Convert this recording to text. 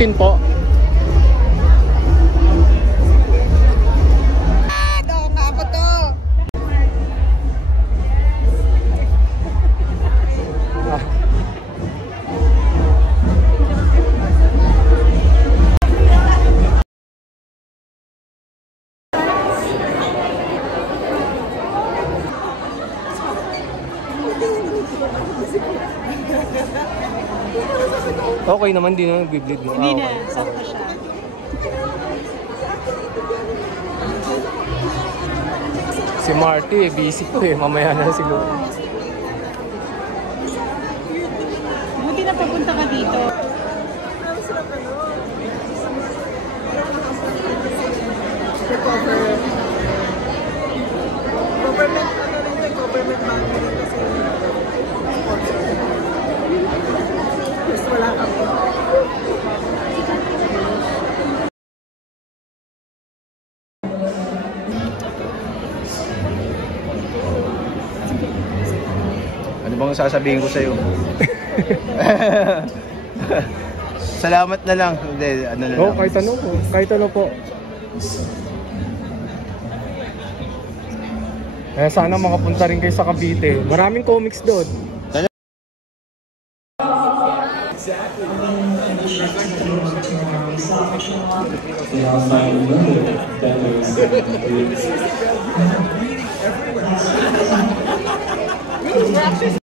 15 po. Okay naman, di na nag-bleed mo. Hindi na, sakto siya. Si Marty, busy po eh. Mamaya na siguro. Buti na papunta ka dito. Ano bang sasabihin ko sa'yo? Salamat na lang. Hindi, ano na lang. Kahit ano po. Kahit ano po. Sana makapunta rin kayo sa Cavite. Maraming comics doon.